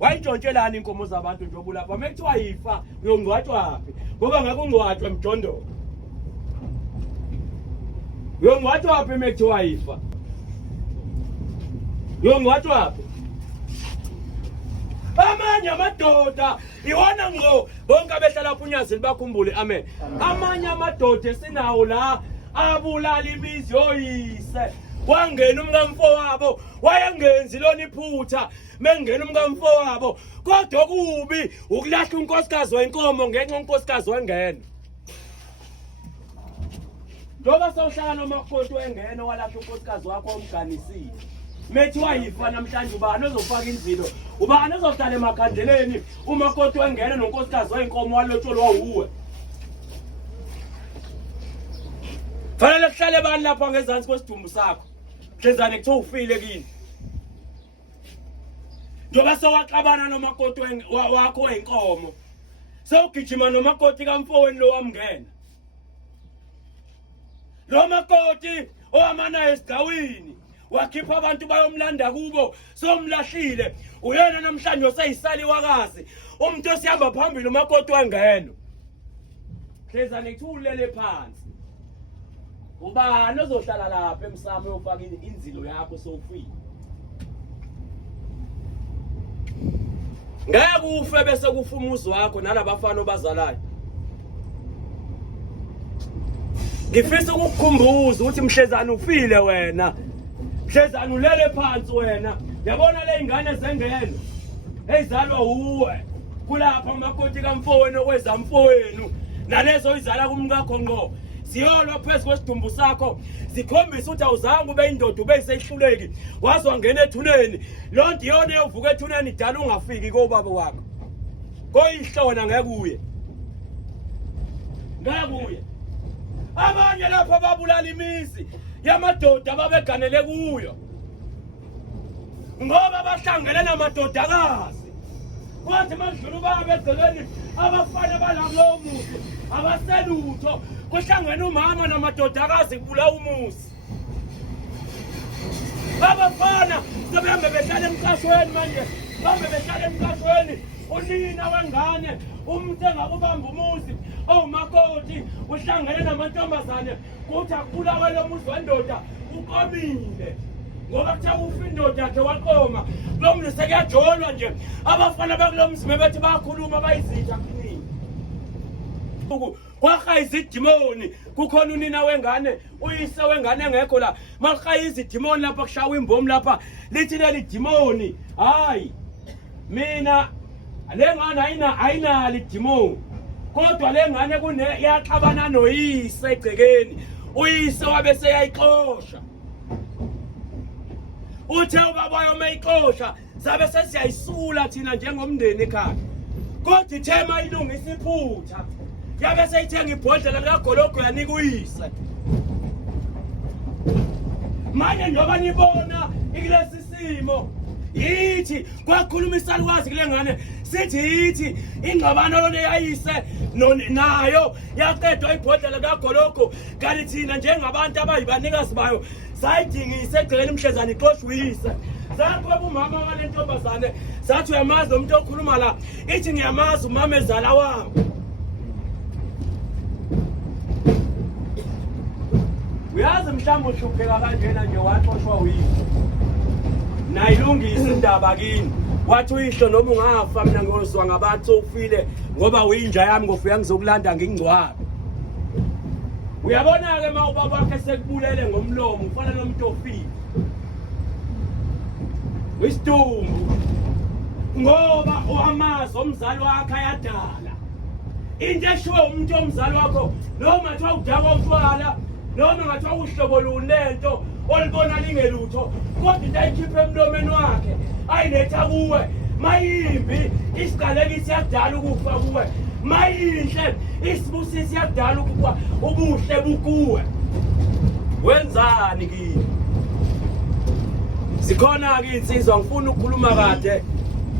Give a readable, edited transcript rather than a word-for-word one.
wayintshontshelana inkomo zabantu njengoba lapha mekuthiwa yifa uyongcwatshwaphi ngoba ngeke ungcwatshwe mjondolo uyongcwatshwaphi mekuthiwa yifa uyongcwatshwaphi amanye amadoda iwona ngqo bonke abehlala phunyazini bakhumbule amen amanye amadoda esinawo la abulala imizi yoyise wangena umkamfowabo wayengenzi lona iphutha mengena umkamfowabo kodwa kubi ukulahla unkosikazi wenkomo ngenxa unkosikazi wengena njoba sawuhlala nomakoti wengena walahla unkosikazi wakho omganisile methi wayifa namhlanje ubani ozofaka inzilo ubani ozohlala emakhandeleni umakoti wengena nonkosikazi wenkomo walotsholwa uwe fanele kuhlale bani lapha ngezansi kwesidumbu sakho hlezane kuthiwa ufile kini njoba sewaqabana nomakoti wakho wenkomo sewugijima nomakoti kamfowenu lo wamngena lo makoti owamanayo esigawini wakhipha abantu bayomlanda kubo somlahlile uyena namhlanje osayisaliwakazi umuntu osihamba phambili umakoti wengeno hlezane kuthiwa ulele phansi ubani ozohlala lapha emsamo uyofaka inzilo yakho sowufile ngeke ufe bese kufa umuzi wakho nalabafana obazalayo ngifisa ukukukhumbuza ukuthi Mhlezane ufile wena Mhlezane ulele phansi wena yabona le ingane zengeno ezalwa uwe kulapha umakoti kamfowenu okwezamfowenu nalezo izala kumkakho ngqo siyolwa phezu kwesidumbu sakho sikhombisa ukuthi awuzange ube indoda ube seyihluleki waze wangena ethuneni lonto iyona eyovuka ethuneni idala ungafiki kobaba wakho koyihlona ngeke uye abanye lapha babulala imizi yamadoda ababeganele kuyo ngoba bahlangene namadodakazi kwathi mandlulu babegceleni abafana balabo muzi abaselutho kuhlangene umama namadodakazi kubula umuzi abafana sebehambe behlala emqashweni manje behlala emqashweni unina wengane umuntu engakubamba umuzi umakoti uhlangene namantombazane kuthi akubulawe lo muzi wendoda ukomile ngoba kuthiwa ufa indoda yakhe waqoma lo mzi sekuyajolwa nje abafana bakulo mzi bethi bayakhuluma bayizitha kunini kwahaya izidimoni kukhona unina wengane uyise wengane engekho la mahaya izidimoni lapha kushawa imbomu lapha lithi leli dimoni hayi mina le ngane ayinali idimoni kodwa le ngane kuneyaxabana noyise egcekeni uyise wabe seyayixosha uthe ubaba yomeyixosha sabe sesiyayisula thina njengomndeni ekhaya kodwa ithema ilungisa iphutha yabe seyithenga ibhodlela likagologo yanika uyise manje njoba nibona ikulesi simo yithi kwakhuluma isalukwazi kule ngane sithi yithi ingxabano lona yayise nayo yaqedwa ibhodlela likagologo kanti thina njengabantu abayibanikazi bayo sayidingisa egceleni Mhlezane ixoshwe uyise zakhweba umama wale ntombazane zathi uyamazi umuntu okhuluma la ithi ngiyamazi umama ezala wami uyazi mhlawumbe uhlupheka kanjena nje waxoshwa uyise nayilungisa indaba kini wathi uyihlo noma ungafa mina ngiyozwa ngabathi ufile ngoba uyinja yami ngofika ngizokulanda ngingcwabe uyabona ke mawubaba wakhe sekubulele ngomlomo ufana nomuntu ofile wisidumbu ngoba uamazi omzali wakhe ayadala into eshiwe umuntu omzali wakho noma kuthiwa udakwa utshwala noma ngathiwa uhlobo lunento olibona lingelutho kodwa into ayikhiphe emlomeni wakhe ayiletha kuwe mayimbi isigalekisi yakudala ukufa kuwe mayinhle isibusisi yakudala ukuba ubuhle bukuwe wenzani kimi sikhona ke insizwa ngifuna ukukhuluma kade